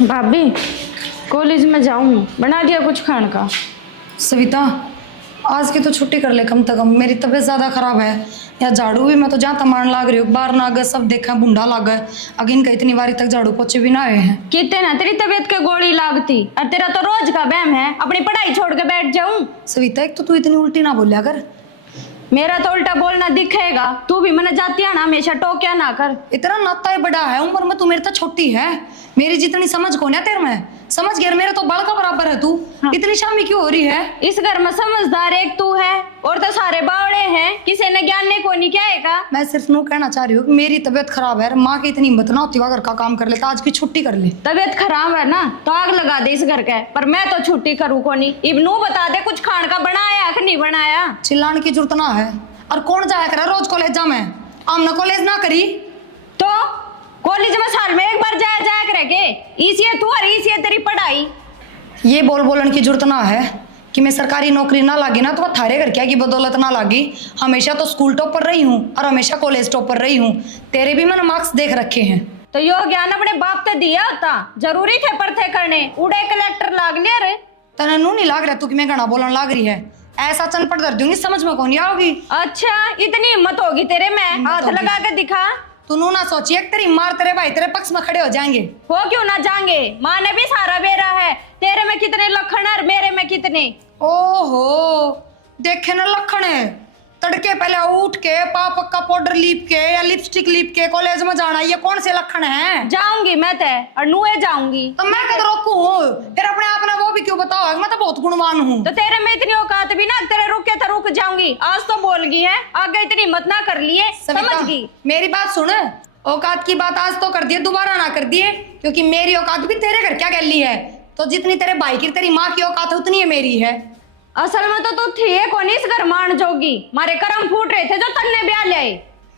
भाभी कॉलेज में जाऊँ, बना दिया कुछ खाने का? सविता, आज की तो छुट्टी कर ले कम से कम। मेरी तबीयत ज़्यादा ख़राब है। या झाड़ू भी मैं तो जहाँ तमाम लाग रही हूँ, बाहर ना गए, सब देखा बूढ़ा लाग गए। अगर इनका इतनी बारी तक झाड़ू पोछे भी ना आए हैं। कितने ना तेरी तबीयत के गोली लागती, और तेरा तो रोज का वहम है अपनी पढ़ाई छोड़ के बैठ जाऊं। सविता, एक तो तू इतनी उल्टी ना बोलिया कर। मेरा तो उल्टा बोलना दिखेगा, तू भी मैंने जाती है ना, हमेशा टोक्या ना कर। इतना नाता है बड़ा है, उम्र में तू मेरे तो छोटी है। मेरी जितनी समझ कौन है तेरे में? समझ गया, मेरे तो बड़ का बराबर है तू। हाँ। इतनी शामी क्यों हो रही है? इस घर में समझदार एक तू है और तो सारे बावड़े हैं, किसी ने ज्ञान ने को नहीं क्या है का। मैं सिर्फ नू कहना चाह रही हूँ कि मेरी तबीयत खराब है। माँ की इतनी हिम्मत ना होती है घर का काम कर लेता। आज की छुट्टी कर ले। तबीयत खराब है ना तो आग लगा दे इस घर के, पर मैं तो छुट्टी करूँ को नहीं। इब्नू बता दे कुछ खान का बनाया कि नहीं बनाया। चिल्लाने की जरूरत ना है। और कौन जाया करे रोज कॉलेज? जा मैं आमना कॉलेज ना करी तो कॉलेज में साल में एक बार जाया जाया करे के, इसी तू और इसी तेरी पढ़ाई। ये बोलन की जरूरत ना है कि मैं सरकारी नौकरी ना लागी ना तो वो थारे घर क्या की बदौलत ना लागी। हमेशा तो स्कूल टॉपर रही हूँ और हमेशा कॉलेज टॉपर रही हूँ। तेरे भी मैंने मार्क्स देख रखे हैं। तो यो ज्ञान अपने बाप ते दिया होता, जरूरी थे परथे करने, उड़े कलेक्टर लाग लिया रे। तने नू नहीं लाग रहा तू कि मैं गाना बोलन लाग रही है। ऐसा चनपट कर दूंगी, समझ में कौन आओगी। अच्छा इतनी हिम्मत होगी तेरे में, हाथ लगा के दिखा। तू नू ना सोचिए तेरी मार तेरे भाई तेरे पक्ष में खड़े हो जाएंगे। हो क्यों ना जाएंगे, माँ ने भी सारा बेरा है। तेरे में कितने लखन और मेरे में कितने। ओहो, देखे ना लखन है। तड़के पहले उठ के पापक का पाउडर लीप के या लिपस्टिक लीप के कॉलेज में जाना, ये कौन से लखन है? जाऊंगी मैं ते और नुए जाऊंगी। तो मैं कद रोकू हूँ? फिर अपने आप ने वो भी क्यों बताओ? मैं तो बहुत गुणवान हूँ। तो तेरे में इतनी औकात भी ना, तेरे रुके तो रुक जाऊंगी। आज तो बोल गई है, आगे इतनी हिम्मत ना कर लिए, समझ गई। मेरी बात सुन, औकात की बात आज तो कर दिए, दोबारा ना कर दिए, क्योंकि मेरी औकात भी तेरे घर क्या गली है। तो जितनी तेरे भाई की तेरी माँ की औकात है उतनी है मेरी है। असल में तो तू थी कौन इस घर मान जोगी, मारे कर्म फूट रहे थे जो तन्ने ब्याह ले।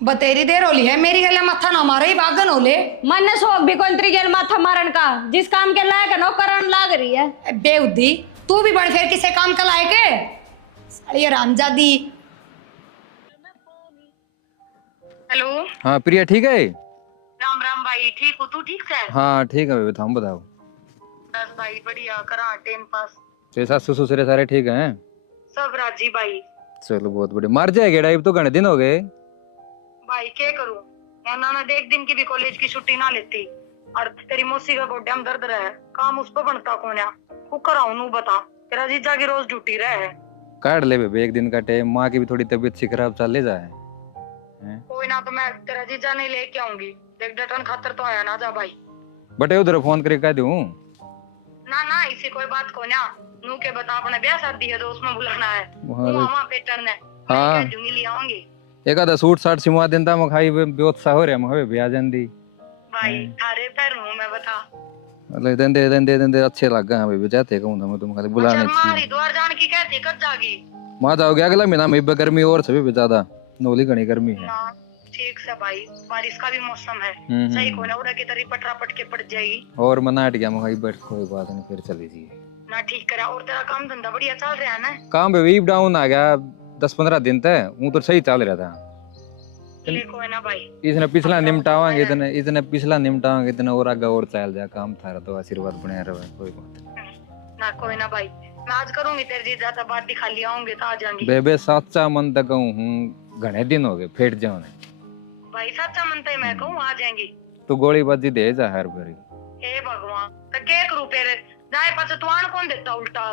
बतेरी देर होली है, मेरी गले माथा ना मारे बागन होले। मन ने शौक भी कौन तरी गेल माथा मारन का, जिस काम के लायक है ना करन लाग रही है। बेउद्दी, तू भी बन फिर किसे काम का लायक है? साली रामजादी। हेलो। हाँ प्रिया ठीक है? राम राम भाई, ठीक हो? तू ठीक है? हाँ ठीक है बेबी, तुम बताओ। बस भाई बढ़िया, करा टाइम पास। तेरे सासू ससुरे सारे ठीक हैं? सब राजी भाई। चलो बहुत बढ़िया। मर जाएगा डाइव तो घने दिन हो गए। भाई क्या करूं, या नाना एक दिन की भी कॉलेज की छुट्टी ना लेती। और तेरी मौसी का गोड्या में दर्द रहे, काम उस पर बनता कौन है? कराऊ नू बता, तेरा जीजा की रोज ड्यूटी रहे। काट ले बेबी एक दिन का टाइम, माँ की भी थोड़ी तबीयत सी खराब चल ले जाए। कोई ना, तो मैं तेरा जीजा नहीं लेके आऊंगी। देख डटन खातर तो आया ना जा भाई। बटे उधर फोन करके कह दूं? ना ना इसी कोई बात को ना, नू के बता अपने ब्याह शादी है तो उसमें बुलाना है। हाँ। मामा पेटन ने हाँ। मैं दूंगी, ले आऊंगी। एक आधा सूट साट सिमवा देता मैं, खाई बहुत सा हो रहा मैं भी आ जांदी। भाई थारे पैर हूं मैं, बता। मतलब दंदे अच्छे लग गए बेबी, जाते कहूं मैं तुम खाली बुलाने मारी चाहिए। द्वार जान की कहती कब जागी? मां जाओगे अगला महीना में, गर्मी और सभी भी ज्यादा नोली घनी गर्मी है। ना ठीक से भाई, बारिश का भी मौसम है। सही को ना उड़ा की तरी पटरा पटके पड़ जाएगी। और मना हट गया मैं, बैठ कोई बात नहीं, फिर चली जी ना ठीक करा। और तेरा काम धंधा बढ़िया चल रहा है ना? काम बेबी डाउन आ गया 10-15 दिन तक, वो तो सही चल रहा था। कोई ना भाई, इसने पिछला निपटावांगे इतने पिछला निपटावांगे इतने और आगे और चल जाए काम थारा, तो आशीर्वाद बने रहे। कोई बात ना कोई ना भाई, मैं आज करूंगी तेरे जी ज्यादा बात दिखा लिया होंगे तो आ जाएंगी। बेबे सच्चा मन तक कहूं हूं, घने दिन हो गए फेट जाओ भाई सच्चा मनता ही मैं कहूं आ जाएंगी। तू गोली बाजी दे जा हर बारी। हे भगवान, तो के करूं फिर? जाए पास तो आन कौन देता उल्टा?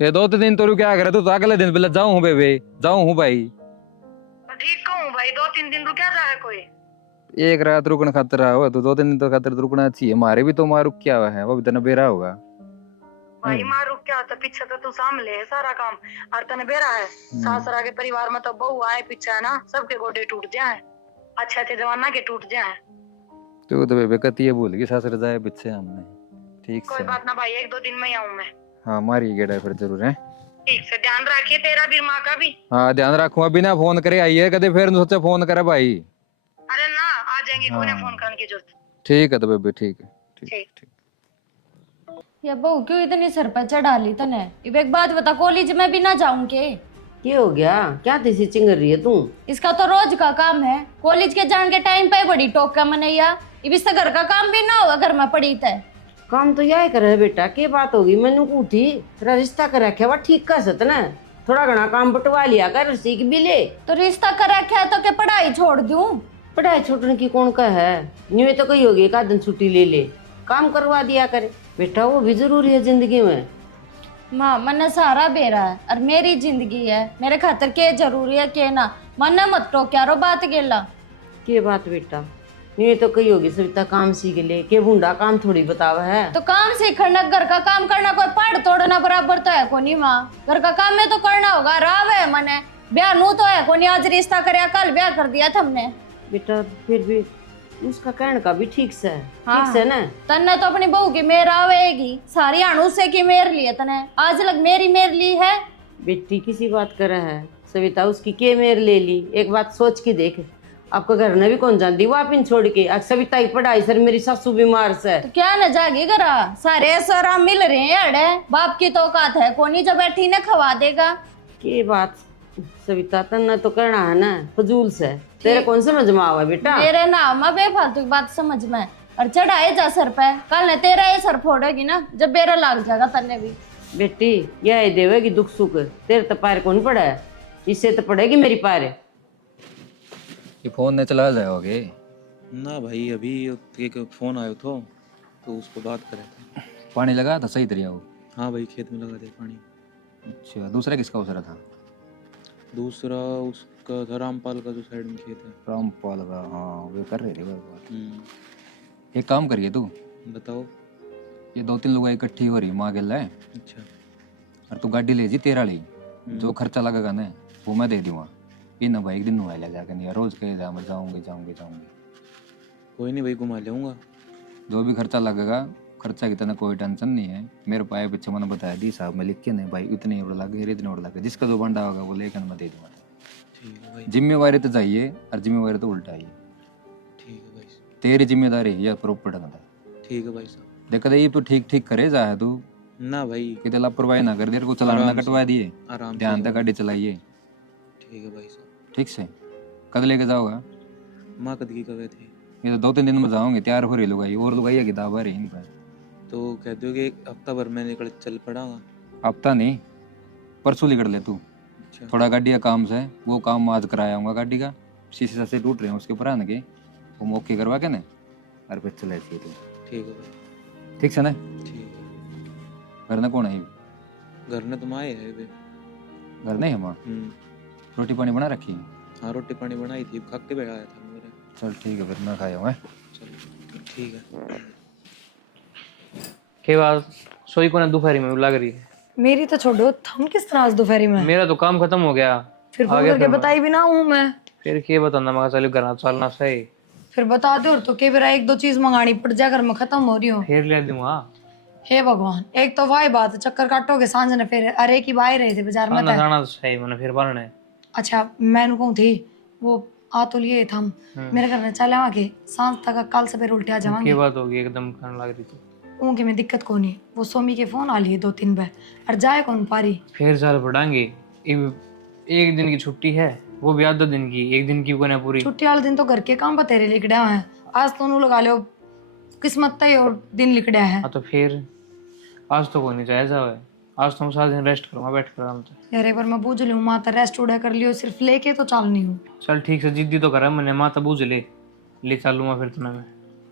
फिर 2 दिन तो क्या करे, तो अगले दिन पहले जाऊं हूं बेबे, जाऊं हूं भाई। तो ठीक कहूं भाई, 2-3 दिन रुक जाए कोई। एक रात रुकने खातिर हुआ तो 2-3 दिन तो खातिर रुकना चाहिए। हमारे भी तो मार रुक क्या हुआ है, वो भी तने बेरा होगा भाई। मार रुक क्या तो पीछे तो तू सामले है सारा काम, और तने बेरा है। सासरा के परिवार में तो बहू आए पीछे है ना, सबके गोडे टूट जाए, अच्छे अच्छे जमाना के टूट जाए। तो बेबे कती है भूल गई सासर जाए पीछे हमने। ठीक कोई से बात ना भाई, 1-2 दिन में ही आऊं मैं। हाँ मारी गेड़ा फिर जरूर है। ठीक से ध्यान रखिए, तेरा भी माँ का भी। हाँ ध्यान रखूंगा, बिना फोन करे आइए कदे, फिर सोचा फोन करे भाई। अरे ना आ जाएंगे, कोई हाँ। फोन करने की जरूरत। ठीक है तो बेबे, ठीक है ठीक। या बहू क्यों इतनी सर पर चढ़ा ली तने? अब एक बात बता, कॉलेज में भी ना जाऊं के? क्या हो गया? क्या तेजी चिंग रही है तू? इसका तो रोज का काम है, कॉलेज के जाने के टाइम पे बड़ी टोका मनैया। अब इससे घर का काम भी ना होगा, घर में पड़ी थे। काम तो यही करे बेटा, के बात होगी मैनू को थी तेरा रिश्ता कर रखा वा ठीक कर सत ना, थोड़ा घना काम बटवा लिया कर, सीख भी ले। तो रिश्ता कर रखा है तो के पढ़ाई छोड़ दूं? पढ़ाई छोड़ने की कौन का है, न्यू तो कही होगी एक आध दिन छुट्टी ले ले, काम करवा दिया करे बेटा, वो भी जरूरी है जिंदगी में। माँ मन सारा बेरा है और मेरी जिंदगी है, मेरे खातर के जरूरी है के ना, मन मत टोक्या रो बात गेला। के बात बेटा, न्यू तो कही होगी सविता काम सीख ले, के बूढ़ा काम थोड़ी बतावा है। तो काम सीखना, घर का काम करना कोई पहाड़ तोड़ना बराबर तो है कोनी माँ, घर का काम में तो करना होगा। राव है मने ब्याह नू तो है कोनी, आज रिश्ता करया कल ब्याह कर दिया था हमने। बेटा फिर भी उसका कहने का भी ठीक से है, हाँ। ठीक से ना। तन्ने तो अपनी बहू की मेर आवेगी, सारी अणु से की मेर ली है तने, आज लग मेरी मेर ली है। बेटी किसी बात कर रहा है सविता, उसकी के मेर ले ली, एक बात सोच के देख, आपका घर ने भी कौन जानती वो आप छोड़ के, आज सविता की पढ़ाई सर, मेरी सासू बीमार से। तो क्या न जागी करा, सारे सरा मिल रहे हैं अड़े, बाप की तो औकात है कोनी जो बैठी ने खवा देगा। के बात सविता, तन्ना तो करना है ना फजूल से, तेरे कौन समझ में आवा बेटा। मेरे नाम में बेफालतू की बात समझ में, और चढ़ाए जा सर पे, कल ने तेरा ये सर फोड़ेगी ना, जब बेरा लाग जाएगा तन्ने भी। बेटी यह देवेगी दुख सुख, तेरे तो पैर कौन पड़ा है, इससे तो पड़ेगी मेरी पैर। ये फोन ने चला जाओगे? ना भाई, अभी एक फ़ोन आयो तो उसको बात करे थे। पानी लगा था सही तरीका वो? हाँ भाई, खेत में लगा दे पानी। अच्छा, दूसरा किसका उसरा था? दूसरा उसका था रामपाल का, जो साइड में खेत है। रामपाल का, हाँ वो कर रहे थे बात। हम्म। एक काम करिए तू, बताओ। ये 2-3 लोग इकट्ठी हो रही माँ गेल है, अच्छा। और तू गाड़ी ले जी तेरा ले, जो खर्चा लगेगा ना वो मैं दे दूंगा। ये ना भाई एक दिन मोबाइल जाकर नहीं, रोज कहे जा मैं जाऊँगी। कोई नहीं भाई, घुमा लेऊंगा। जो भी खर्चा लगेगा, खर्चा की तरह कोई टेंशन नहीं है। मेरे पाए पीछे मैंने बताया दी साहब, मैं लिख के नहीं भाई इतने और लगे इतने और लगे, जिसका जो बंडा होगा वो लेकर मैं दे दूंगा। ठीक है भाई। जिम्मेवारी तो चाहिए, और जिम्मेवारी तो उल्टा ही। ठीक है भाई। तेरी जिम्मेदारी है या प्रॉपर ढंग से। ठीक है भाई साहब। देखा ये तू ठीक करे जा है तू, ना भाई, कितने लापरवाही ना कर, देर को चलान ना कटवा दिए, आराम ध्यान से। से गाड़ी चलाइए। ठीक है भाई साहब। ठीक से कद लेके जाओगा? माँ कद की कवे थे, ये तो 2-3 दिन में जाओगे, तैयार हो रही लुगाई, और लुगाई है किताब आ रही इन पर। तो कहते हो कि एक हफ्ता भर में निकल चल पड़ागा। हफ्ता नहीं, परसों निकल ले तू। अच्छा। थोड़ा गाड़ी का काम से, वो काम आज कराया हूँ गाड़ी का, शीशे से टूट रहे हैं उसके ऊपर आने के, वो मौके करवा के ना, और फिर चले तू। ठीक है भाई। ठीक से ना? ठीक है। घर ना कौन है? घर ने तुम आए है वे। घर नहीं है माँ? रोटी पानी बना रखी है? हाँ, रोटी पानी बनाई थी, खा के बैठाया था मेरे। चल ठीक है, फिर मैं खाया हूँ। चलो ठीक है। के बाद सोई को ना दोपहरी में लग रही है। मेरी तो छोड़ो, हम किस तरह आज दोपहरी में? मेरा तो काम खत्म हो गया, फिर फोन करके बताई भी ना हूँ मैं। फिर के बताना, मैं चलो घर चलना सही। फिर बता दो, और तो के बेरा 1-2 चीज मंगानी पड़ जाए, घर में खत्म हो रही हो। फिर ले दूंगा। हे भगवान, एक तो वाही बात, चक्कर काटोगे सांझ ने, फिर अरे की बाई रहे थे बाजार में। खाना खाना तो सही मैंने फिर बनना है। अच्छा मैंने कहूँ थी वो आ तो लिए था, मेरे घर में चले वहाँ के सांझ तक, कल सवेरे उल्टे आ जावांगे। के बात होगी, एकदम खाने लग रही थी। उनके में दिक्कत कौन है, वो सोमी के फोन आ लिए 2-3 बार, और जाए कौन पारी। फिर साल पढ़ाएंगे, एक दिन की छुट्टी है, वो भी आधा दिन की, एक दिन की को ना पूरी। छुट्टी वाले दिन तो घर के काम बतेरे लिखड़ा है, आज तो उन्होंने लगा लो किस्मत तय और दिन लिखड़ा है। हाँ तो फिर आज तो कोई नहीं चाहे जावे, आज तो हम सारा दिन रेस्ट करूँगा बैठ कर आराम से। यार एक बार मैं बूझ लूँ, माँ तो रेस्ट उड़ा कर लियो, सिर्फ लेके तो चलनी हूँ। चल ठीक से, जिद्दी तो करा मैंने, माँ तो बूझ ले चलूंगा फिर तुम्हें मैं।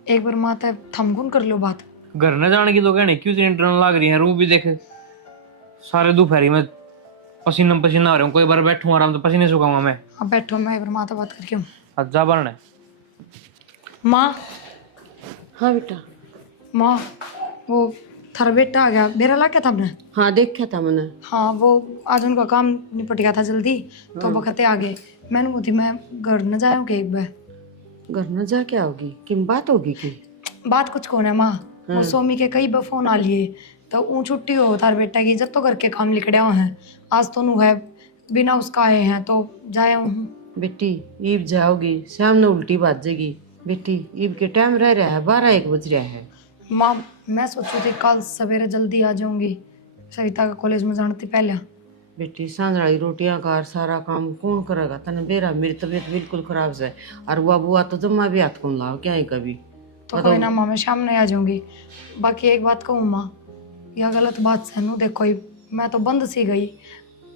एक बार माँ तो थमगुन कर लो बात। घर न जाने की तो कहने क्यों इतनी टर्न लग रही है, रूम भी देख, सारे दोपहरी में पसीना पसीना आ रहा हूँ, कोई बार बैठूँ आराम से पसीने सुखाऊंगा मैं। अब बैठो, मैं एक बार माँ तो बात करके हूँ। आज जा बारने। माँ, हाँ बेटा। माँ वो थारा बेटा आ गया, बेरा ला क्या था आपने? हाँ देखा था मैंने। हाँ वो आज उनका काम निपट गया था जल्दी, तो बखते आ गए। मैंने बोली मैं घर न जाऊँ एक बार। घर न जा क्या होगी, किम बात होगी की? बात कुछ कौन है माँ, वो सोमी के कई बार फोन आ लिए, तो ऊँ छुट्टी हो तार बेटा की, जब तो घर के काम लिखड़े हुए हैं, आज तो नु है बिना उसका आए हैं, तो जाया हूँ। बेटी ईब जाओगी, शाम ने उल्टी बाजेगी। बेटी ईब के टाइम रह रहा है, 12-1 बज रहा है। माँ मैं सोचू थी कल सवेरे जल्दी आ जाऊंगी, सविता का कॉलेज में जाने से पहले। बेटी सांझाड़ी रोटियां कार सारा काम कौन करेगा तने बेरा, मेरी तबीयत बिल्कुल खराब है, और वो बुआ तो जम्मा भी हाथ कौन लाओ क्या है कभी। तो कोई ना माँ, मैं शाम में आ जाऊंगी। बाकी एक बात कहूँ माँ, यह गलत बात सहनू, देखो मैं तो बंद सी गई,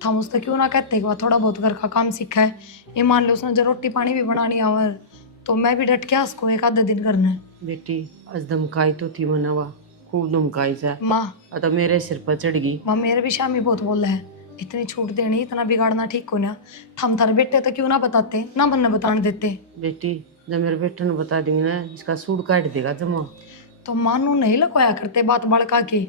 हम उससे क्यों ना कहते कि वह थोड़ा बहुत घर का काम सीखा है। ये मान लो उसने जो रोटी पानी भी बनानी आवर, तो मैं भी डट के उसको एक आधा दिन करना है। बेटी आज धमकाई तो थी मनवा, खूब धमकाई से माँ तो मेरे सिर पर चढ़ गई। माँ मेरे भी शामी बहुत बोल है, इतनी छूट देनी, इतना बिगाड़ना ठीक को ना। हम थारे बेटे तो क्यों ना बताते, ना बनने बताने देते। बेटी जब मेरे बेटे ने बता देंगे ना, इसका सूट काट देगा जमा। तो मानू नहीं लगवाया करते बात बड़का की,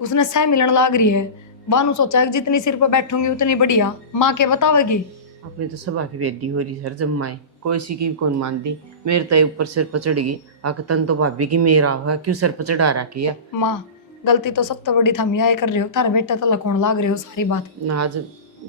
उसने सह मिलन लाग रही है। बानू सोचा कि जितनी सिर पर बैठूंगी उतनी बढ़िया, माँ के बतावेगी। अपने तो सभा की बेदी हो रही सर जम्माई, कोई सी की कौन मानती। मेरे तो ऊपर सिर पर चढ़ गई, आके तन तो भाभी की मेरा हुआ, क्यों सिर पर चढ़ा रखी है। माँ गलती तो सब तो बड़ी थम आए कर रहे हो, तारे बेटा तो लकोण लाग रहे हो सारी बात। ना आज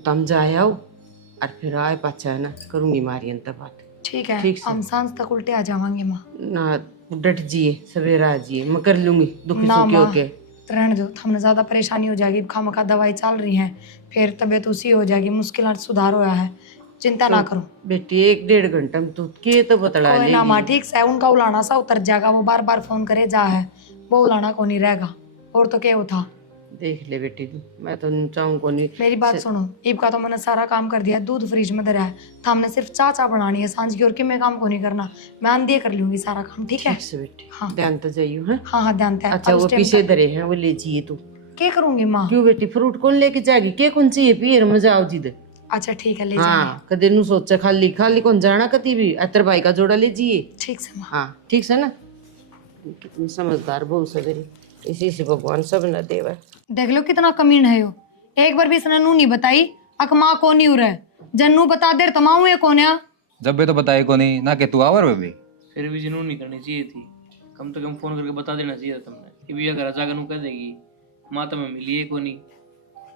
तम जाए आओ और फिर आए पाछा है ना, करूंगी मारी अंत बात। ठीक है, ठीक से। हम सांझ तक उल्टे आ जावांगे माँ। ना डट जिए, सवेरा आ जिए, मैं कर लूंगी दुखी ना सुखी माँ, होके। रहने दो, हमने ज्यादा परेशानी हो जाएगी। खामखा दवाई चल रही है, फिर तबीयत उसी हो जाएगी, मुश्किल सुधार होया है, चिंता ना करो। बेटी 1-1.5 घंटा में तू के तो बतला कोई ले। ना माँ, ठीक से उनका उलाना सा उतर जाएगा, वो बार बार फोन करे जा है, वो उलाना को नहीं रहेगा। और तो क्या था, देख ले बेटी तू, मैं तो चाहूँ को नहीं। मेरी बात सुनो, ईब का तो मैंने सारा काम कर दिया, दूध फ्रिज में धरा है, तो हमने सिर्फ चाचा बनानी है सांझ की, और कि मैं काम को नहीं करना, मैं आंधी कर लूंगी सारा काम। ठीक है? ठीक से बेटी, हाँ। ध्यान तो जाइयो है। हाँ हाँ ध्यान है। अच्छा वो पीछे धरे हैं वो ले जिए तू। क्या करूंगी माँ? क्यों बेटी फ्रूट कौन लेके जाएगी, के कौन चाहिए पिए मजा आओ जिद। अच्छा ठीक है, ले जाएंगे। हाँ कदे नु सोचा खाली खाली कौन जाना कती भी, अतर भाई का जोड़ा ले जिए। ठीक से माँ। हाँ ठीक से ना, कितनी समझदार बहु सवेरी, इसी से भगवान सब न देवे। देख लो कितना कमीन है यो, एक बार भी इसने नू नहीं बताई अक माँ को नहीं उरे, जन्नू बता दे तो माँ ये कौन है। जब भी तो बताए को नहीं ना, कि तू आवर बेबी। फिर भी जुनून नहीं करनी चाहिए थी, कम से कम फोन करके बता देना चाहिए था तुमने कि भैया घर जाकर नू कह देगी माँ तो मैं मिली है को नहीं,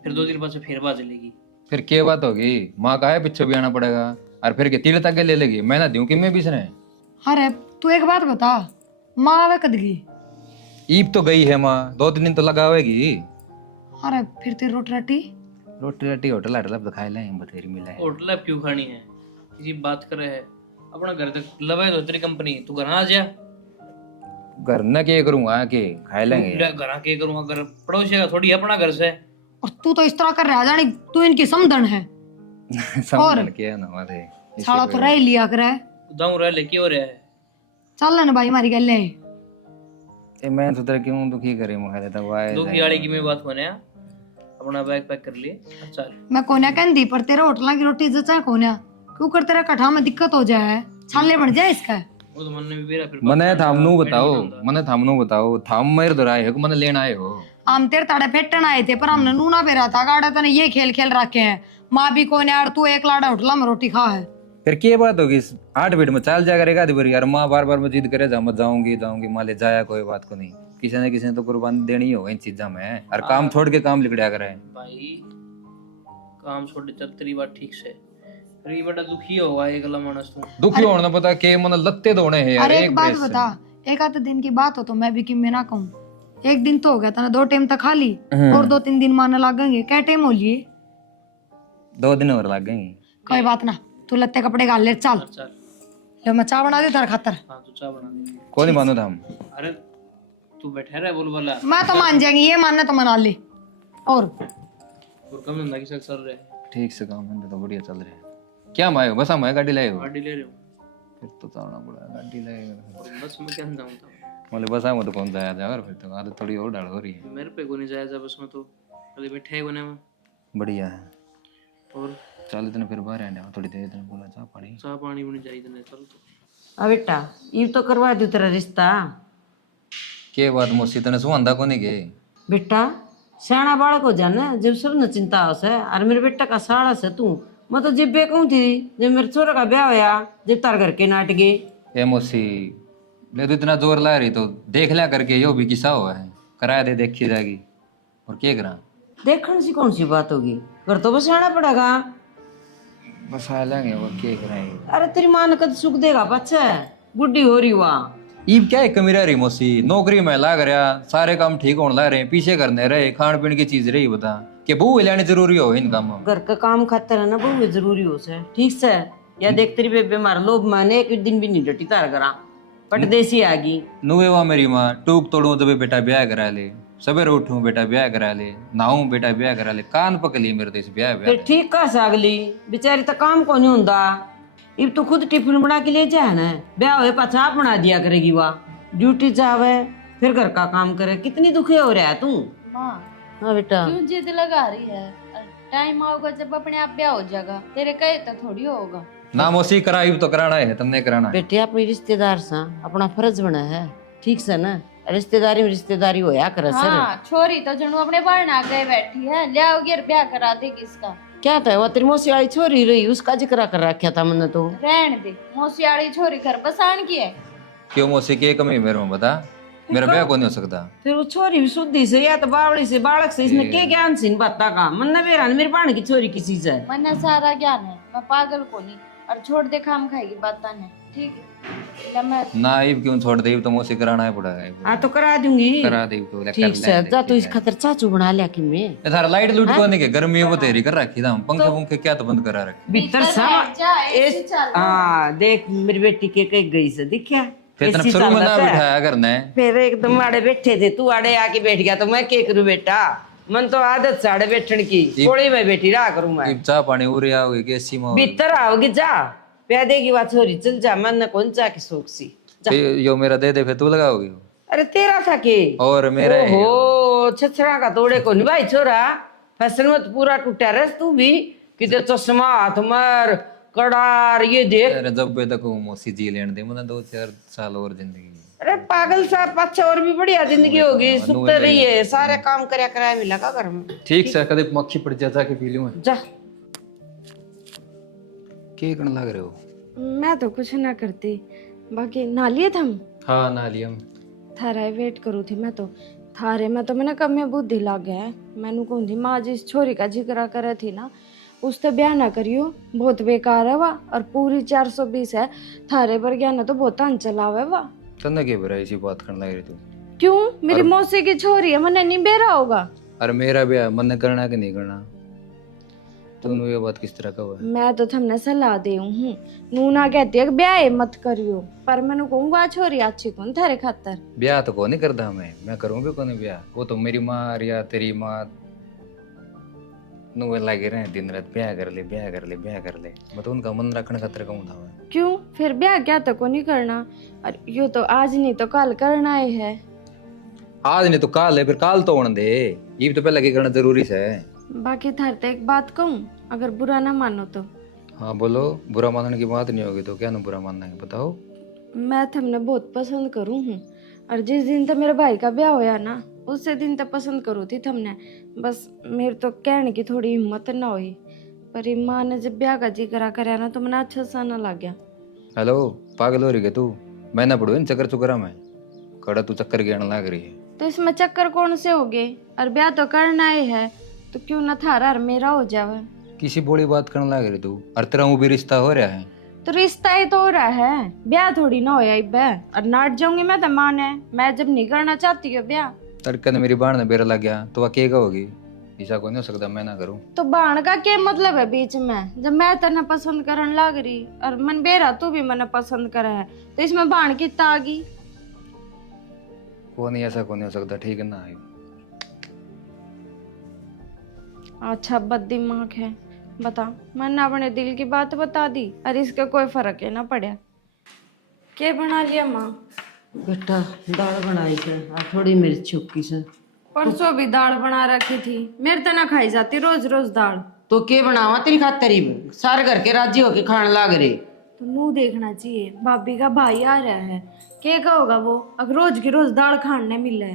फिर 2 दिन बाद से फिर बात चलेगी। फिर क्या बात होगी, माँ का है पीछे भी आना पड़ेगा, और फिर के तिल तक ले लेगी, मैं ना दूं कि मैं भी इसने। अरे तू एक बात बता, माँ आवे कदगी? ईब तो गई है माँ, 2-3 दिन तो लगावेगी। अरे फिर तेरी रोटी राटी? रोटी रोटी होटल होटल तो खाई लें, बथेरी मिला है। होटल अब क्यों खानी है, किसी बात करे है अपना घर तक लवाए तो तेरी कंपनी, तू घर आ जा। घर न के करूंगा के खाई लेंगे। घर आके करूंगा, घर पड़ोसी का थोड़ी अपना घर से। और तू तो इस तरह कर रहा जानी, तू इनकी समधन है। समझ के ना मारे साला तो रह लिया करे, दाऊ रह लेके हो रहा है। चल ना भाई हमारी गल है। ए मैं सोच क्यों दुखी करे मुझे देता वाए दुखी वाली की मैं बात बने, अपना बैग पैक कर लिए चल। मैं कोन्या कहती पर तेरा होटल की रोटी जचा कोन्या, क्यों कर तेरा कठा में दिक्कत हो जाए, छाले बन जाए इसका। वो तो मन में भी बेरा फिर मने थामनु बताओ, मने थामनु बताओ, थाम मेरे दराए हो कि मने लेन आए हो। हम तेरे ताड़े फेटन आए थे, पर हमने नूना पे रहा था गाड़ा, तने ये खेल खेल रखे हैं, माँ भी कोन्या और तू एक लाड़ा होटला में रोटी खा है। फिर क्या बात होगी, 8 मिनट में चल जा करेगा दिबरी यार, माँ बार बार जिद करे जा मत जाऊंगी जाऊंगी, माँ ले जाया कोई बात को नहीं, किसी न किसी ने तो कुर्बानी देनी हो इन चीजा में, और काम छोड़ के काम लिखड़ा करे भाई। काम छोड़ चल, तेरी बात ठीक से, फिर ये बड़ा दुखी होगा एक अला मानस तू। दुखी होना पता के मन लत्ते धोने हैं यार। अरे एक बात ब्रेस से। बता, एक आधे दिन की बात हो तो मैं भी कि मैं ना कहूँ, एक दिन तो हो गया था 2 टाइम तक खा ली, और 2-3 दिन मारने लगेंगे, क्या टाइम हो लिए? 2 दिन और लग गए। कोई बात ना, तू लत्ते कपड़े गाल ले, चल चल ले मैं चाय बना दी तेरे खातर। हाँ तू चाय बना दे। कौन ही मानो था हम। अरे तू बैठे रहे बोल बोला, मैं तो मान जाएंगी, ये मानना तो मना ले। और कम धंधा की चल रहे ठीक से काम धंधे तो बढ़िया चल रहे हैं। क्या माए बस हम गाड़ी लाए हो, गाड़ी ले रहे हो, फिर तो चलना पड़ा गाड़ी लाए। बस मैं क्या जाऊँ था, बोले बस आए तो कौन जाया जाए, फिर तो आदत थोड़ी और डाल हो रही है। मेरे पे को नहीं जाया जा बस में, तो अरे बैठे कोने में। बढ़िया है, और चल इतने फिर बाहर आने थोड़ी देर, इतने बोला चाह पानी चाह पानी भी नहीं चाहिए इतने, चल तो। अब बेटा ये तो करवा दू तेरा रिश्ता। के बात मोसी तने सुहांदा को नहीं गए। बेटा सियाना बालक हो जाना, जब सब न चिंता हो से, और मेरे बेटा का साड़ा से तू, मैं तो जब कहूँ थी जब मेरे छोरे का ब्याह होया, जब तार घर के नाट गए। ए मोसी ले तो इतना जोर ला रही तो देख लिया करके, यो भी किस्सा हुआ है, कराया दे देखी जाएगी, और क्या करा। देखने से कौन सी बात होगी, घर तो बस आना पड़ेगा। बस आ लेंगे और क्या कराएंगे। अरे तेरी माँ ने कद सुख देगा बच्चा, बुढ़ी हो रही हुआ। ईब क्या है कमी रह रही मोसी, नौकरी में लाग रहा, सारे काम ठीक होने लग रहे हैं, पीछे करने रहे, खान पीने की चीज रही बता कि बहू हिलानी जरूरी हो इन कामों में। घर का काम खातर है ना बहुत जरूरी हो से, ठीक से। या देख तेरी बेबे मार लोभ माने एक दिन भी नहीं डटी तार करा। पटदेसी आ गई। नुए वा मेरी माँ टूक तोड़ू तो बेटा ब्याह करा ले, सवेरे उठूं बेटा ब्याह करा ले, नहाऊं बेटा ब्याह करा ले, कान पक ली मेरे देश ब्याह फिर ब्याह। ठीक का सागली बेचारी तो काम को नहीं होता। इब तो खुद टिफिन बना के ले जाए ना, ब्याह हुए पाछा आप बना दिया करेगी वह। ड्यूटी जावे फिर घर का काम करे, कितनी दुखी हो रहा है तू। माँ हाँ बेटा, क्यों जिद लगा रही है? टाइम आएगा जब अपने आप ब्याह हो जाएगा, तेरे कहे तो थोड़ी होगा। ना मौसी कराई तो कराना है, तुमने कराना है। बेटे अपनी रिश्तेदार सा अपना फर्ज बना है, ठीक से ना। रिश्तेदारी में रिश्तेदारी होया करे सर। हाँ छोरी तो जनू अपने बाहर ना गए बैठी है, ले आओगे और ब्याह करा देगी इसका। क्या था वो तेरी मौसी वाली छोरी रही, उसका जिक्र कर रखा था मैंने तो। रहन दे, मौसियाड़ी छोरी घर बसान की है। क्यों मौसी के कमी मेरे में बता, मेरा ब्याह को नहीं हो सकता। फिर वो छोरी भी शुद्धि से या तो बावड़ी से बालक से, इसने क्या ज्ञान से इन बातों का। मन बेरा मेरे पान की छोरी किसी से मन्ना सारा ज्ञान है, मैं पागल को नहीं। और छोड़ दे खाम खाएगी बात ने, ठीक है? मैं ना इब क्यों छोड़ दे, इब तो मौसी कराना है पड़ा है। हाँ तो करा दूंगी, करा दे तो ठीक से। जा तो इस खातर चाचू बना लिया कि मैं थारा लाइट लूट को नहीं के गर्मी वो तेरी कर रखी था, पंखे पंखे क्या तो बंद करा रखे। भीतर सा हाँ देख मेरी बेटी के कहीं गई से दिखा। फिर तने शुरू में ना बिठाया करने, फिर एकदम आड़े बैठे थे, तू आड़े आके बैठ गया तो मैं क्या करूं बेटा। मन तो आदत से आड़े बैठने की, थोड़ी मैं बैठी रहा करूं मैं। इब चाह पानी उरे आओगे कैसी में भीतर आओगी जा, पैदेगी बात छोरी चल जा, मन न कौन चा की शौक सी। यो मेरा दे दे फिर तू लगाओगी। अरे तेरा था के और मेरा है। ओहो छछरा का तोड़े को नहीं भाई छोरा, फैशन में तो पूरा टूटा रस तू भी। किधर चश्मा हाथ मार कड़ार ये देख। अरे जब तक मौसी जी लेने दे मुझे 2-4 साल और जिंदगी। अरे पागल सा, अच्छा और भी बढ़िया जिंदगी होगी, सुते रही है, सारे काम करया कराया मिला का घर में। ठीक से कदे मक्खी पड़ जाता के पी लूं जा। के करने लग रहे हो? मैं तो कुछ ना करती, बाकी ना लिए थम। हाँ ना लिया थारा वेट करू थी मैं तो, थारे में तो मैंने कम बुद्धि लाग गया है। मैनू कहूँ थी माँ जिस छोरी का जिक्र करे थी ना, उससे ब्याह ना करियो, बहुत बेकार है वाह। और पूरी 420 है थारे पर ज्ञान तो बहुत अन चलावे वाह। तन्ने के बरा ऐसी बात करने लग रही तू? क्यों? मेरी मौसी की छोरी है, मैंने नहीं बेरा होगा। अरे मेरा ब्याह मन करना कि नहीं करना, तुम ये बात किस तरह का हुआ? मैं तो थमने सलाह दे हूँ, नूना कहती है ब्याह मत करियो, पर मैंने कहूँगा छोरी अच्छी कौन थारे खातर। ब्याह तो कौन नहीं करता, मैं करूँ भी कौन ब्याह। वो तो मेरी माँ या तेरी माँ नुए लगे रहे दिन रात ब्याह कर ले ब्याह कर ले ब्याह कर ले, मैं तो उनका मन रखने खातिर कहूँ था। क्यों? फिर ब्याह क्या तो को नहीं करना, और यो तो आज नहीं तो कल करना ही है। आज नहीं तो काल है, फिर काल तो होने दे, ये तो पहले करना जरूरी है। बाकी थारते एक बात कहूँ, अगर बुरा ना मानो तो। हाँ बोलो, बुरा मानने की बात नहीं होगी तो क्या ना बुरा मानना है बताओ। मैं थमने बहुत पसंद करूँ हूँ, और जिस दिन तो मेरे भाई का ब्याह होया ना, उसी दिन तो पसंद करूँ थी थमने। बस मेरे तो कहने की थोड़ी हिम्मत ना हुई, पर माँ ने जब ब्याह का जिक्र कराया ना तो मैंने अच्छा सा ना लग गया। हेलो पागल हो रही है तू? मैं ना पढ़ू इन चक्कर चुकरा में, कड़ा तू चक्कर गिरने लग रही है। तो इसमें चक्कर कौन से हो गए, और ब्याह तो करना ही है, तो क्यों ना थारा और मेरा हो जावे। किसी बोली बात करने लग रही तू, और तेरा भी रिश्ता हो रहा है। तो रिश्ता ही तो हो रहा है, ब्याह थोड़ी ना होया इब। और नाट जाऊंगी मैं तो माँ ने, मैं जब नहीं करना चाहती हूँ ब्याह। तड़के ने मेरी बाण ने बेरा लग गया तो वह के होगी, ऐसा कोई नहीं हो सकता मैं ना करूं। तो बाण का क्या मतलब है बीच में? जब मैं तेने पसंद करने लग रही और मन बेरा तू भी मैंने पसंद करा है, तो इसमें बाण कितना आ गई? वो नहीं, ऐसा कोई नहीं हो सकता, ठीक है ना? अच्छा बददिमाग है, बता। मैंने अपने दिल की बात बता दी और इसका कोई फर्क है ना पड़ा। क्या बना लिया माँ? बेटा दाल बनाई से, थोड़ी मिर्च चुपकी से। परसों भी दाल बना रखी थी, मेरे तो ना खाई जाती रोज रोज दाल। तो के बनावा तेरी खातर ही, सारे घर के राजी होके खाने लाग रहे। तो मुंह देखना चाहिए, भाभी का भाई आ रहा है, क्या कहोगा वो अगर रोज की रोज दाल खाने मिले।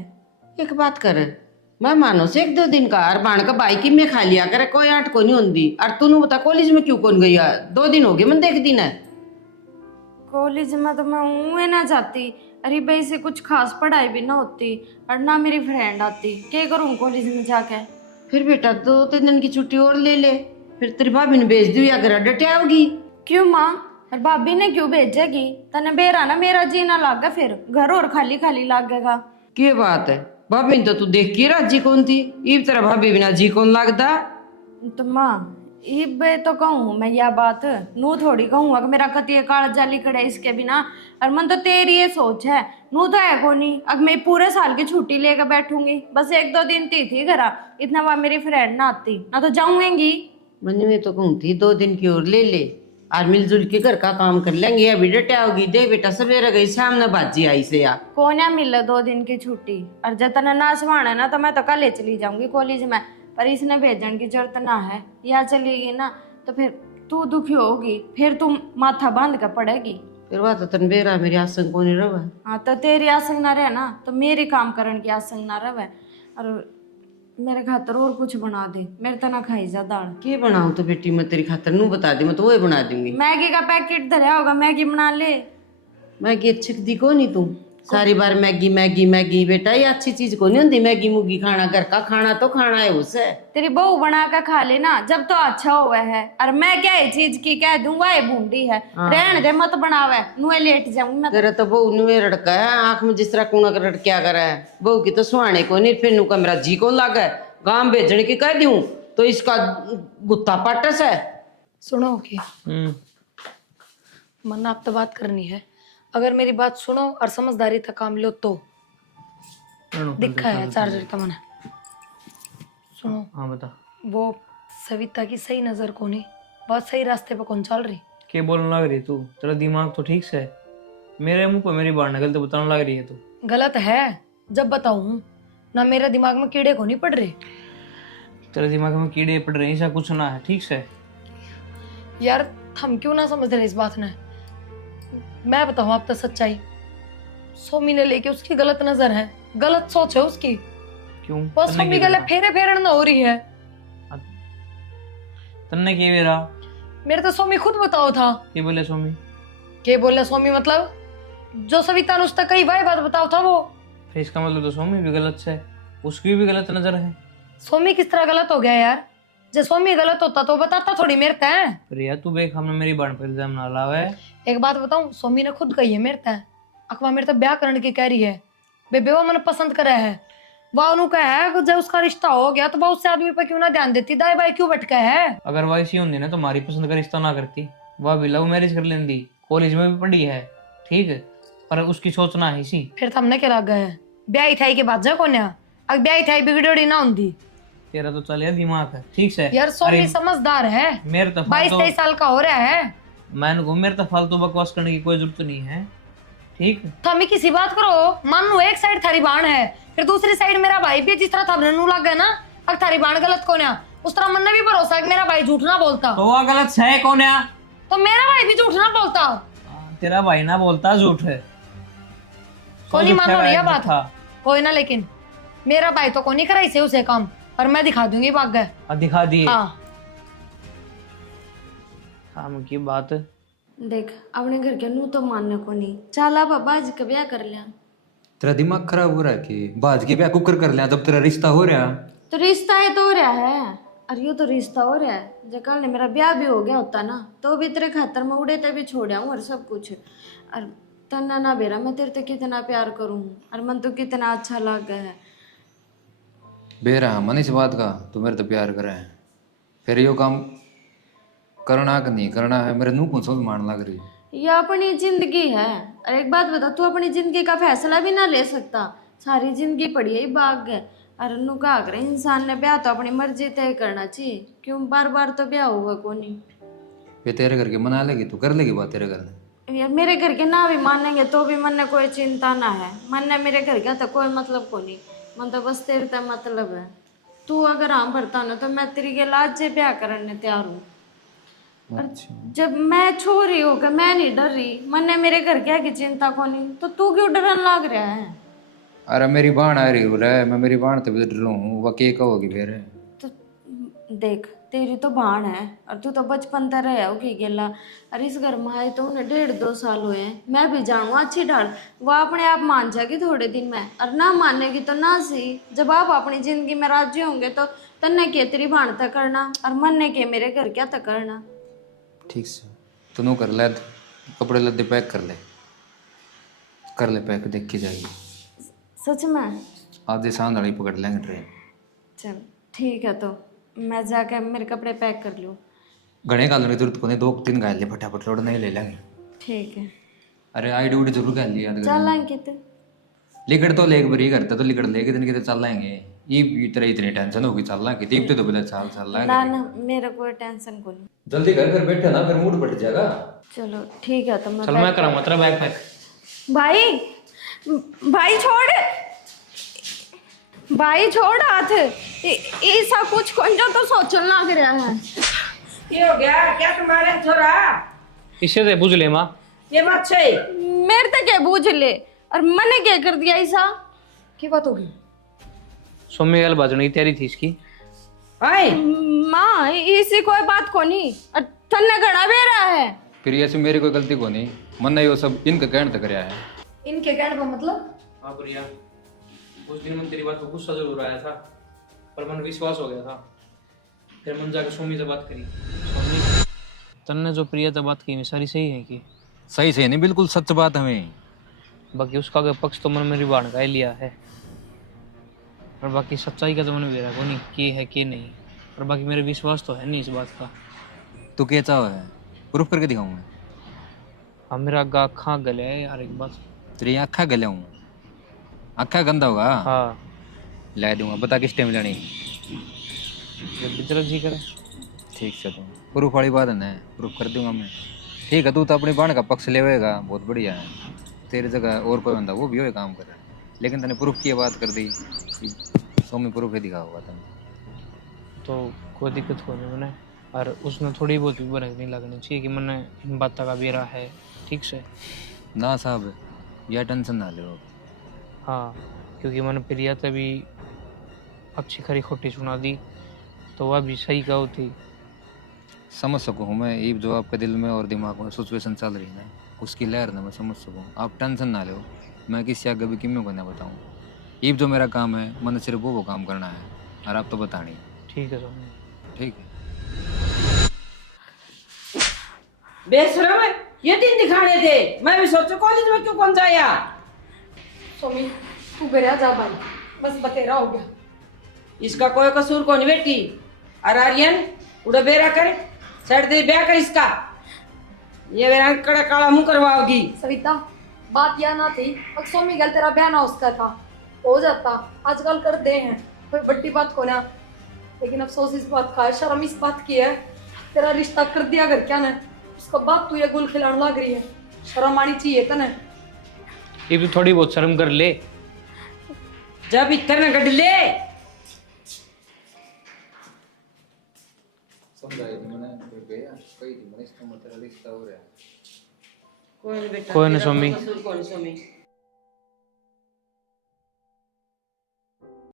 एक बात कर, मैं मानो से 1-2 दिन का और बाण का भाई की मैं खा लिया करे, कोई आट को नहीं होती। और तू बता कॉलेज में क्यों कौन गई? 2 दिन हो गए मन देख दिन है। कॉलेज में तो मैं हूँ ना जाती, अरे भाई से कुछ खास पढ़ाई भी ना होती और ना मेरी फ्रेंड आती, क्या करूँ कॉलेज में जाके। फिर बेटा 2-3 दिन की छुट्टी और ले ले, फिर तेरी भाभी ने भेज दी या घर डटे आओगी। क्यों माँ? और भाभी ने क्यों भेजेगी? तने बेरा ना मेरा जीना लागा, फिर घर और खाली खाली लागेगा। क्या बात है, भाभी ने तो तू देख के राजी कौन थी, इब तेरा भाभी बिना जी कौन लगता। तो माँ बे तो कहूँ मैं यह बात नू थोड़ी कहूँगा कि मेरा कतिये काल जाली कड़े इसके बिना। और मन तो तेरी ये सोच है, नू तो है को नहीं। अब मैं पूरे साल की छुट्टी लेकर बैठूंगी, बस 1-2 दिन थी घरा, इतना वहां मेरी फ्रेंड ना आती ना तो जाऊंगी। मन में तो कहूँ थी 2 दिन की और ले ले और मिलजुल के घर का काम कर लेंगे। अभी डटिया होगी, देख बेटा सवेरे गई शाम ने बाजी आई से या कौन है मिल 2 दिन की छुट्टी। और जतन ना सवाना ना तो मैं तो कल ही चली जाऊंगी कॉलेज में, पर इसने भेजने की जरूरत ना है। या चलेगी ना तो फिर तू दुखी होगी, फिर तू माथा बांध कर पड़ेगी। फिर वह तो तन बेरा मेरी आसन को नहीं रहा। हाँ तो तेरी आसंग ना रहे ना तो मेरे काम करने की आसंग ना रहे। और मेरे खातर और कुछ बना दे, मेरे तो ना खाई जा दाल। के बनाऊं तो बेटी मैं तेरी खातर नू बता दी, मैं तो वही बना दूंगी। मैगी का पैकेट धरा होगा, मैगी बना ले। मैगी अच्छी दी को नहीं तू सारी बार मैगी मैगी मैगी। बेटा ये अच्छी चीज को नहीं होती मैगी मुगी खाना, घर का खाना तो खाना है उसे। तेरी बहू बना कर खा लेना जब तो अच्छा हुआ है। और मैं क्या ये चीज की कह दूंगा ये बूंदी है, रहने दे मत बनावे, नुए लेट जाऊंगी मैं। तेरा तो बहू नुए रड़का है, आंख में जिस तरह कूणा कर रड़क्या करा है। बहू की तो सुहाने को नहीं, फिर नु कमरा जी को लागे गांव भेजने की कह दूं तो इसका गुत्ता पाटस है। सुनो ओके, मन आप तो बात करनी है, अगर मेरी बात सुनो और समझदारी तक काम लो तो दिखा है चार्जर का मन। सुनो, हाँ बता। वो सविता की सही नजर को नहीं, बहुत सही रास्ते पे कौन चल रही। क्या बोलने लग रही तू? तेरा दिमाग तो ठीक से है, मेरे मुंह पर मेरी बात गलत बताने लग रही है तू। गलत है जब बताऊं ना, मेरे दिमाग में कीड़े को नहीं पड़ रहे। तेरे दिमाग में कीड़े पड़ रहे हैं, ऐसा कुछ ना है, ठीक से। यार हम क्यों ना समझ रहे इस बात ने। मैं बताऊं आप तो सच्चाई, सोमी ने लेके उसकी गलत नजर है, गलत सोच है उसकी। क्यों? बस सोमी गले फेरे फेरन हो रही है। तन्ने के मेरा मेरे तो सोमी खुद बताओ था। ये बोले सोमी? के बोले सोमी मतलब जो सविता ने उसका कई बार बात बताओ था वो। फिर इसका मतलब तो सोमी भी गलत है, उसकी भी गलत नजर है। सोमी किस तरह गलत हो गया यार? जब सोमी गलत होता तो बताता थोड़ी मेरे तय। फिर यार तू बेख हमने मेरी बात पर इल्जाम ना लावे। एक बात बताऊं, सोमी ने खुद कही है मेरे तय, अकवा मेरे तो ब्याह करने की कह रही है। बेबे वो मैंने पसंद करा है, वह उन्होंने कहा है कि जब उसका रिश्ता हो गया तो वह उससे आदमी पर क्यों ना ध्यान देती, दाई बाई क्यों भटका है। अगर वह ऐसी होती ना तो हमारी पसंद का रिश्ता ना करती, वह भी लव मैरिज कर लेती, कॉलेज में भी पढ़ी है, ठीक है, पर उसकी सोचना है इसी। फिर हमने क्या लग गए ब्याह थाई के बाद जा कोन्या, अब ब्याह थाई बिगड़ोड़ी ना होती। तेरा तो चल यार दिमाग है, ठीक से यार सोमी समझदार है, मेरे तो 22-23 साल का हो रहा है। मैंने को मेरे तो फालतू बकवास करने की कोई जरूरत नहीं है, ठीक। तो हमें किसी बात करो, मान लो एक साइड थारी बाण है, फिर दूसरी साइड मेरा भाई भी जिस तरह था नू लग गया ना, अब थारी बाण गलत कौन है, उस तरह मन ने भी भरोसा है कि मेरा भाई झूठ ना बोलता। तो वो गलत है कौन है? तो मेरा भाई भी झूठ ना बोलता। तेरा भाई ना बोलता झूठ है, कोई नहीं मानो नहीं बात कोई ना, लेकिन मेरा भाई तो कोई नहीं कराई से उसे काम, और मैं दिखा दूंगी भाग गए। दिखा दिए। हाँ काम की बात। देख अपने घर के नू तो मानने को नहीं, चला बाबा आज का ब्याह कर लिया। तेरा दिमाग खराब हो रहा है कि बाद के ब्याह कुकर कर लिया जब तेरा रिश्ता हो रहा। तो रिश्ता है तो हो रहा है, अरे यो तो रिश्ता हो रहा है। जब कल ने मेरा ब्याह भी हो गया होता ना तो भी तेरे खातर में उड़े तभी छोड़ा हूँ और सब कुछ। और तना ना बेरा मैं तेरे तो कितना प्यार करूँ और मन तो कितना अच्छा लग गया है। बेरा मन इस बात का तू मेरे तो प्यार करे है, फिर यो काम करना कि नहीं करना है मेरे नू कौन समझ मान लग रही है। यह अपनी जिंदगी है, और एक बात बता, तू अपनी जिंदगी का फैसला भी ना ले सकता, सारी जिंदगी पड़ी है भाग गए। और नू कहा करे इंसान ने ब्याह तो अपनी मर्जी तय करना चाहिए, क्यों बार बार तो ब्याह होगा को नहीं। वे तेरे घर के मना लेगी तू कर लेगी बात तेरे घर में। यार मेरे घर के ना भी मानेंगे तो भी मन ने कोई चिंता ना है, मन ने मेरे घर का तो कोई मतलब को नहीं, मन तो बस तेरे तक मतलब है। तू अगर हाँ भरता ना तो मैं तेरी के लाज ब्याह करने तैयार हूँ। अच्छा। जब मैं छोरी हो गया मैं नहीं डर रही, मन ने मेरे घर क्या की चिंता को नहीं, तो तू क्यों डरन लग रहा है। अरे मेरी बाण आ रही है, मैं मेरी बाण तो डर रहा हूँ, वह के कहोगी फिर। तो देख तेरी तो भाण है और तू तो बचपन तक रहा होगी गेला, और इस घर में आए तो उन्हें 1.5-2 साल हुए हैं। मैं भी जानू अच्छी ढाल, वो अपने आप मान जाएगी थोड़े दिन में, और ना मानेगी तो ना सी। जब आप अपनी जिंदगी में राजी होंगे तो तन्ने के तेरी भाण तक करना और मन ने के मेरे घर क्या तक करना। ठीक से तू कर ले, कपड़े लद्दे पैक कर ले पैक, देख के जाएगी। सच में? आधे सांध वाली पकड़ लेंगे ट्रेन। चल ठीक है, तो मैं जाकर मेरे कपड़े पैक कर लूँ। घने गालों की जरूरत को नहीं, 2-3 गाल ले फटाफट रोड नहीं ले लेंगे। ठीक है अरे आईडी उडी जरूर कर लिया चल अंकित लिकड़ तो लेक बरी करता तो लिकड़ लेके दिन के चल लाएंगे। ये इतनी इतनी टेंशन होगी चल रहा कि तो बोला चाल चल रहा ना ना मेरा कोई टेंशन को नहीं। जल्दी घर फिर बैठे ना फिर मूड बढ़ जाएगा। चलो ठीक है तो मैं चल मैं करा मतलब बैग पैक। भाई भाई छोड़ भाई छोड़ हाथ ऐसा कुछ कौन जो तो सोचने लग रहा है। ये हो गया क्या तुम्हारे छोरा? इससे से बुझ ले माँ। ये बात छै मेरे तक क्या बूझ ले और मैंने क्या कर दिया ऐसा। क्या बात होगी? सोमी गल बाजने की तैयारी थी इसकी। आए माँ इसी कोई बात को नहीं और थन्ने घड़ा भी रहा है। फिर ऐसे मेरी कोई गलती को नहीं, मन ने यो सब इनका कहने तक रहा है। इनके कहने का मतलब? हाँ प्रिया, उस दिन मन तेरी बात पर गुस्सा जरूर आया था पर मन विश्वास हो गया था। फिर मन जाकर सोमी से बात करी। सोमी तन्ने जो प्रिया से बात की सारी सही है कि? सही से नहीं, बिल्कुल सच बात हमें। बाकी उसका के पक्ष तो मन में रिबाण का ही लिया है और बाकी सच्चाई का तो मन मेरा को नहीं कि है कि नहीं। और बाकी मेरे विश्वास तो है नहीं इस बात का। तू क्या चाहो है? प्रूफ करके दिखाऊं मैं? हाँ मेरा आगा अखा गले है यार एक बात। तेरी आँखा गले हूँ, आँखा गंदा होगा। हाँ ला दूंगा, बता किस टाइम लेनी। जब भी तेरा जी करे। ठीक से तुम प्रूफ वाली बात है ना, प्रूफ कर दूंगा मैं। ठीक है, तू तो अपनी बाण का पक्ष लेवेगा, बहुत बढ़िया है। तेरी जगह और कोई बंदा वो भी हो काम कर रहा है, लेकिन तूने प्रूफ की बात कर दी कि सोमी प्रूफ ही दिखा होगा तुमने। तो कोई दिक्कत हो नहीं मैंने और उसने थोड़ी बहुत भी बरक नहीं लगनी चाहिए कि मैंने इन बातों का बेरा है ठीक से। ना साहब, यह टेंशन ना लो। हाँ क्योंकि मैंने प्रिया से भी अच्छी खरी खोटी सुना दी तो वह भी सही कहो थी। समझ सकूँ हूँ मैं, ये जो आपके दिल में और दिमाग में सिचुएशन चल रही है उसकी लहर ना मैं समझ सकूँ। आप टेंशन ना लो, मैं किसी आगे भी किम्यों को ना बताऊँ। ये जो मेरा काम है मैंने सिर्फ वो काम करना है और आप तो बतानी। ठीक है सोमी। ठीक है। बेशरम ये दिन दिखाने थे, मैं भी सोचू कॉलेज में क्यों कौन जाया। सोमी तू घर जा भाई, बस बतेरा हो गया। इसका कोई कसूर कौन बेटी। और आर्यन उड़ा बेरा कर सड़ दे ब्याह कर इसका। ये मेरा कड़ा काला मुंह करवाओगी। सविता बात यह ना थी, अब सोमी गल तेरा ब्याह ना उसका था, हो जाता आजकल कर दे हैं, कोई बड़ी बात को ना। लेकिन अफसोस इस बात का है, शर्म इस बात की है, तेरा रिश्ता कर दिया घर क्या ने, उसका बाप तू ये गुल खिलाने लग रही है। शर्म आनी चाहिए तने। ये भी थोड़ी बहुत शर्म कर ले। जब इतना गड ले समझाया मैंने, फिर गया कई दिन मैंने इसका मतलब रिश्ता हो रहा है। कोई नहीं बेटा, कोई नहीं तेरा सोमी। कसूर कौन सोमी।